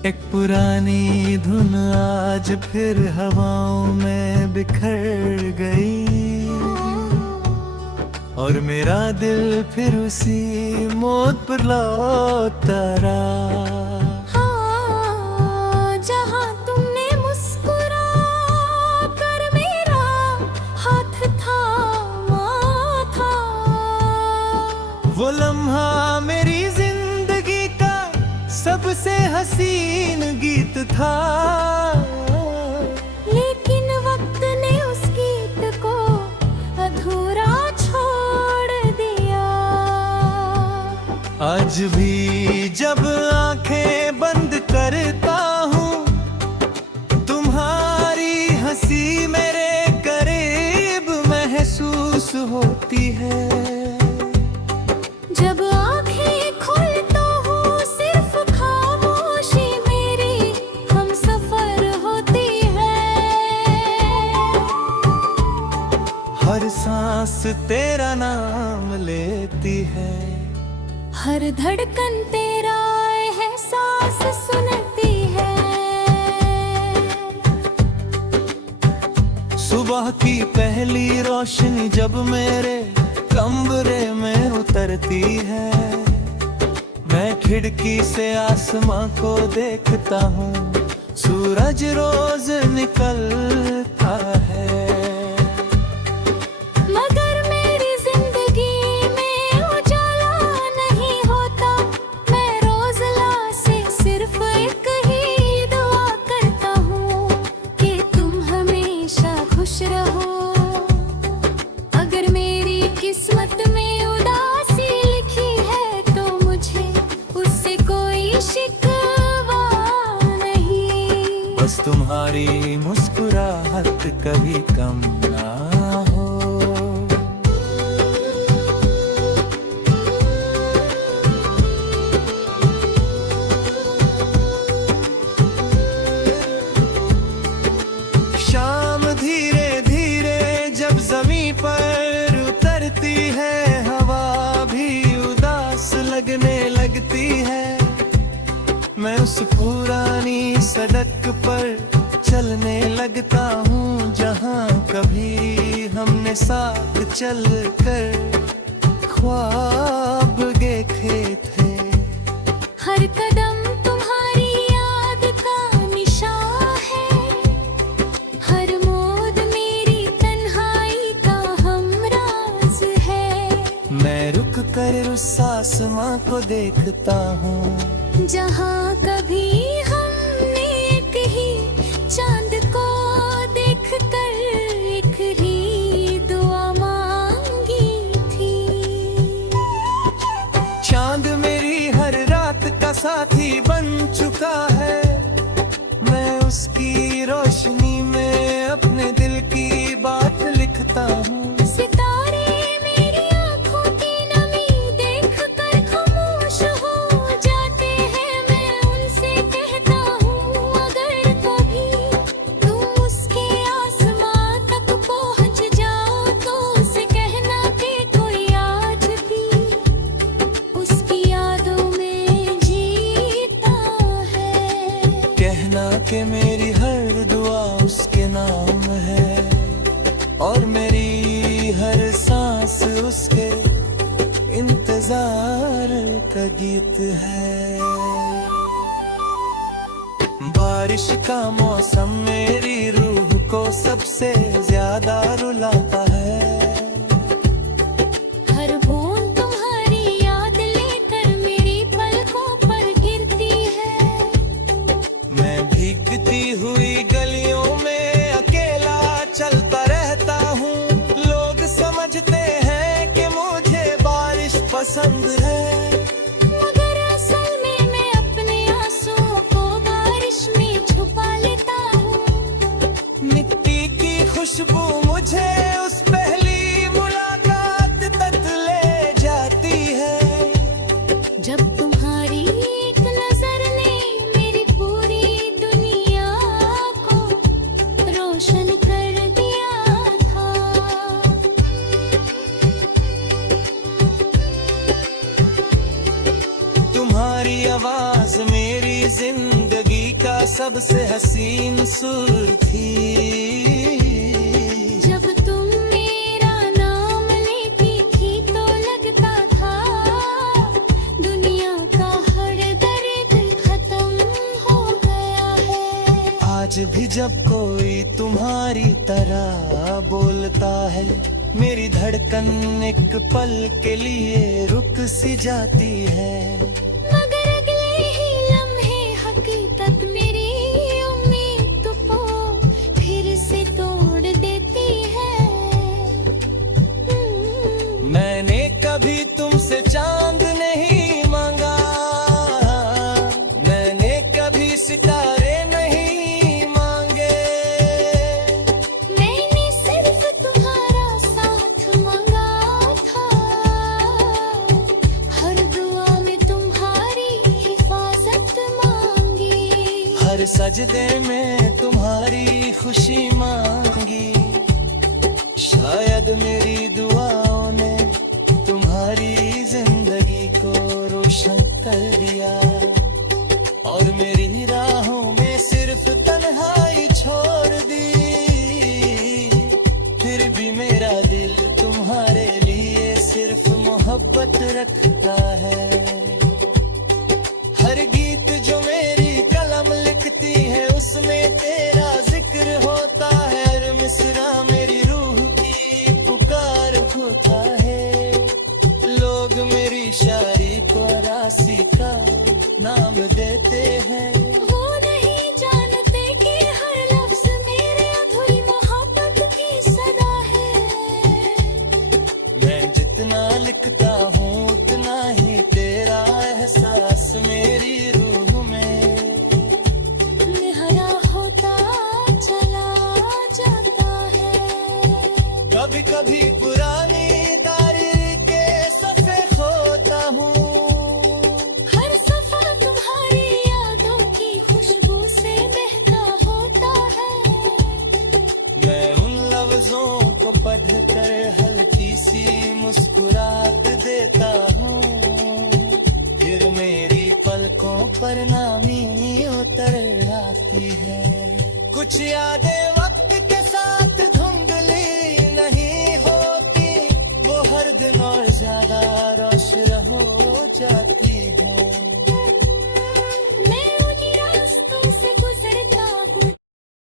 एक पुरानी धुन आज फिर हवाओं में बिखर गई और मेरा दिल फिर उसी मोड़ पर लौटा रहा। हाँ, जहाँ तुमने मुस्कुरा कर मेरा हाथ थामा था, वो लम्हा मेरी जिंदगी का सबसे हसीन गीत था। लेकिन वक्त ने उस गीत को अधूरा छोड़ दिया। आज भी जब आंखें बंद करता हूँ, तुम्हारी हंसी मेरे करीब महसूस होती है। जब आंखें खोलता हूँ सिर्फ खामोशी मेरी हम सफर होती है। हर सांस तेरा नाम लेती है, हर धड़कन तेरा एहसास सुनती है। सुबह की पहली रोशनी जब मेरे कमरे में उतरती है, मैं खिड़की से आसमां को देखता हूँ, सूरज रोज निकलता है। मगर मेरी जिंदगी में उजाला नहीं होता। मैं रोज अल्लाह से सिर्फ एक ही दुआ करता हूँ कि तुम हमेशा खुश रहो। अगर मेरी किस्मत में उदासी लिखी है तो मुझे उससे कोई शिकवा नहीं। बस तुम्हारी मुस्कुराहट कभी कम ना हो। शाम धीरे धीरे जब जमीन पर उतरती है, हवा भी उदास लगने लगती है। मैं उस पुरानी सड़क पर चलने लगता हूँ जहाँ कभी हमने साथ चलकर ख्वाब देखे थे। हर कदम तुम्हारी याद का निशान है, हर मोड़ मेरी तन्हाई का हमराज है। मैं रुक कर उस आसमां को देखता हूँ जहाँ कभी हमने एक ही चांद को देखकर एक ही दुआ मांगी थी। चांद मेरी हर रात का साथी बन चुका है, मैं उसकी रोशनी में अपने दिल की बात लिखता हूँ। सितारे मेरी आँखों की नमी देखकर खामोश हो जाते हैं। मैं उनसे कहता हूँ अगर कभी तुम उसके आसमां तक पहुँच जाओ तो उसे कहना कि कोई आज भी उसकी यादों में जीता है। कहना कि मेरी हर दुआ उसके नाम है और मेरी हर सांस उसके इंतजार का गीत है। बारिश का मौसम मेरी रूह को सबसे ज्यादा रुलाता है। हर बूंद तुम्हारी याद लेकर मेरी पलकों पर गिरती है। मैं भीगती हुई गलियों में अकेला चलता रहता हूँ। लोग समझते हैं कि मुझे बारिश पसंद है, मगर असल में मैं अपने आंसुओं को बारिश में छुपा लेता हूँ। मिट्टी की खुशबू मुझे उस पहली मुलाकात तक ले जाती है। जब तुम्हारी एक नजर ने मेरी पूरी दुनिया को रोशन कर दिया था। तुम्हारी आवाज मेरी जिंदगी सबसे हसीन सुर थी। जब तुम मेरा नाम लेती थी तो लगता था दुनिया का हर दर्द खत्म हो गया है। आज भी जब कोई तुम्हारी तरह बोलता है, मेरी धड़कन एक पल के लिए रुक सी जाती है। मगर अगले ही लम्हे हकीकत मेरी उम्मीद को फिर से तोड़ देती है। मैंने कभी तुमसे चांद नहीं मांगा, मैंने कभी सितारे नहीं मांगे। मैंने सिर्फ तुम्हारा साथ मांगा था, हर दुआ में तुम्हारी हिफाजत मांगी। हर सजदे में तुम्हारी खुशी मांगी। शायद मेरी दुआओं ने तुम्हारी जिंदगी को रोशन कर दिया, और मेरी राहों में सिर्फ तन्हाई छोड़ दी। फिर भी मेरा दिल तुम्हारे लिए सिर्फ मोहब्बत रखता है। हर गीत जो मेरी कलम लिखती है उसमें तेरा जिक्र होता है। हर मिसरा मेरी रूह की पुकार होता है। लोग मेरी शायरी को राशि का नाम देते हैं। वो नहीं जानते कि हर लफ्ज मेरे अधूरी मोहब्बत की सदा है। मैं जितना लिखता हूँ उतना ही तेरा एहसास मेरी रूह में निहरा होता चला जाता है। कभी कभी पुरानी डायरी के सफ़े खोता हूँ। हर सफा तुम्हारी यादों की खुशबू से महका होता है। मैं उन लफ्जों को पढ़ कर हल्की सी मुस्कुराहट देता हूँ। फिर मेरी पलकों पर नामी उतर आती है। कुछ यादें